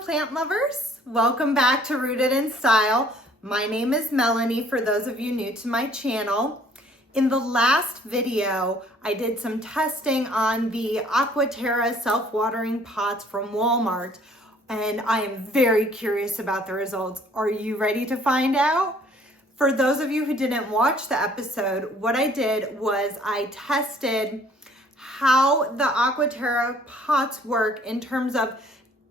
plant lovers. Welcome back to Rooted in Style. My name is Melanie for those of you new to my channel. In the last video, I did some testing on the Aqua Terra Self-Watering Pots from Walmart, and I am very curious about the results. Are you ready to find out? For those of you who didn't watch the episode, what I did was I tested how the Aqua Terra pots work in terms of,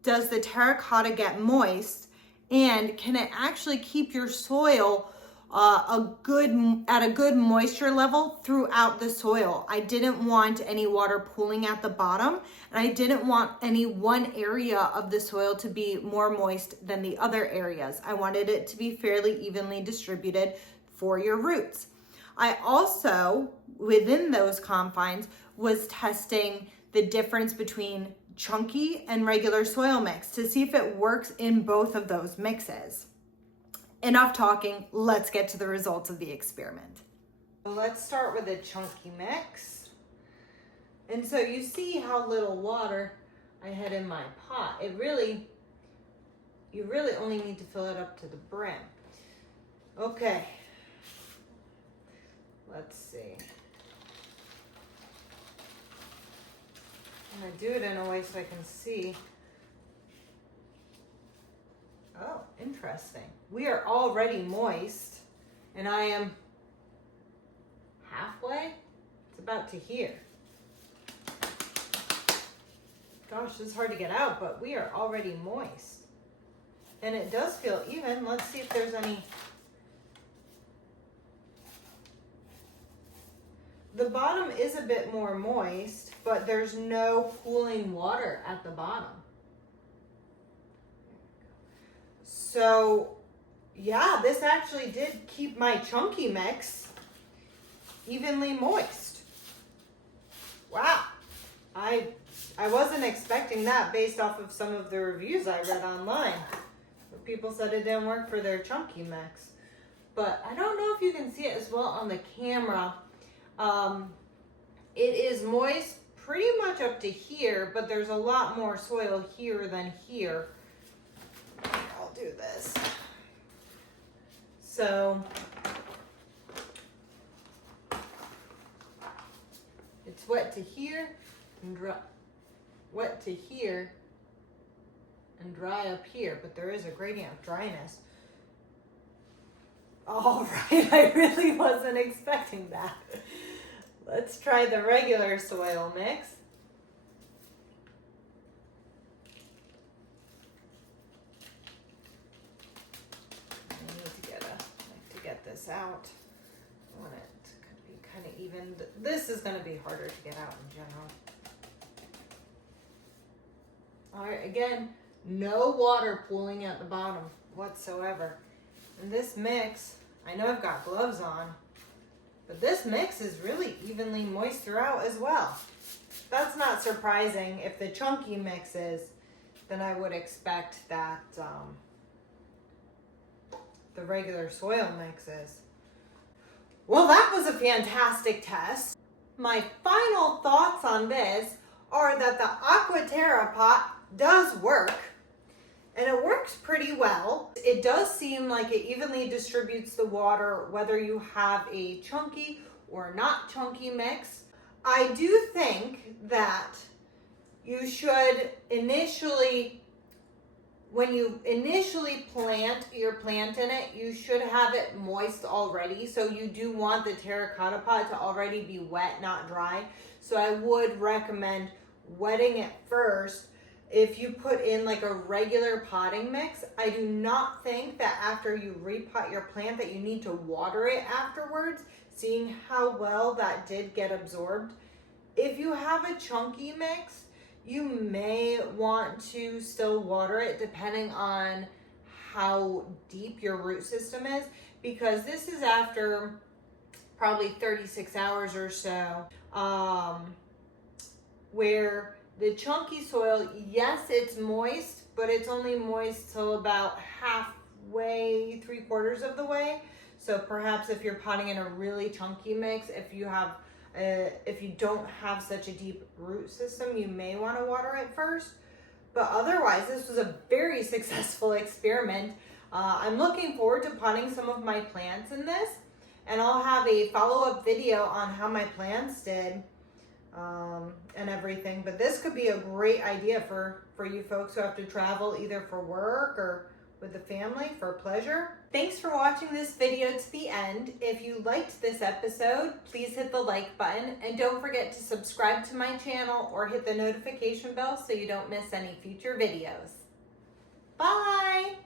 does the terracotta get moist, and can it actually keep your soil at a good moisture level throughout the soil. I didn't want any water pooling at the bottom, and I didn't want any one area of the soil to be more moist than the other areas. I wanted it to be fairly evenly distributed for your roots. I also, within those confines, was testing the difference between chunky and regular soil mix to see if it works in both of those mixes. Enough talking, let's get to the results of the experiment. Let's start with a chunky mix. And so you see how little water I had in my pot. You really only need to fill it up to the brim. Okay, let's see. I'm gonna do it in a way so I can see. Oh, interesting. We are already moist, and I am halfway. It's about to here. Gosh, this is hard to get out, but we are already moist. And it does feel even. Let's see if there's any. The bottom is a bit more moist, but there's no pooling water at the bottom. So, yeah, this actually did keep my chunky mix evenly moist. Wow. I wasn't expecting that based off of some of the reviews I read online. People said it didn't work for their chunky mix. But I don't know if you can see it as well on the camera. It is moist pretty much up to here, but there's a lot more soil here than here. I'll do this. So it's wet to here and dry, wet to here and dry up here, but there is a gradient of dryness. All right, I really wasn't expecting that. Let's try the regular soil mix. I need to get this out. I want it to be kind of even. This is going to be harder to get out in general. All right, again, no water pooling at the bottom whatsoever. And this mix, I know I've got gloves on, but this mix is really evenly moist throughout as well. That's not surprising. If the chunky mix is, then I would expect that the regular soil mix is. Well, that was a fantastic test. My final thoughts on this are that the Aqua Terra pot does work, and it works pretty well. It does seem like it evenly distributes the water, whether you have a chunky or not chunky mix. I do think that you should initially, when you initially plant your plant in it, you should have it moist already. So you do want the terracotta pot to already be wet, not dry. So I would recommend wetting it first. If you put in like a regular potting mix, I do not think that after you repot your plant that you need to water it afterwards, seeing how well that did get absorbed. If you have a chunky mix, you may want to still water it depending on how deep your root system is, because this is after probably 36 hours or so, where the chunky soil, yes, it's moist, but it's only moist till about halfway, 3/4 of the way. So perhaps if you're potting in a really chunky mix, if you don't have such a deep root system, you may want to water it first. But otherwise, this was a very successful experiment. I'm looking forward to potting some of my plants in this, and I'll have a follow-up video on how my plants did and everything. But this could be a great idea for you folks who have to travel either for work or with the family for pleasure. Thanks for watching this video to the end. If you liked this episode, please hit the like button, and don't forget to subscribe to my channel or hit the notification bell so you don't miss any future videos. Bye!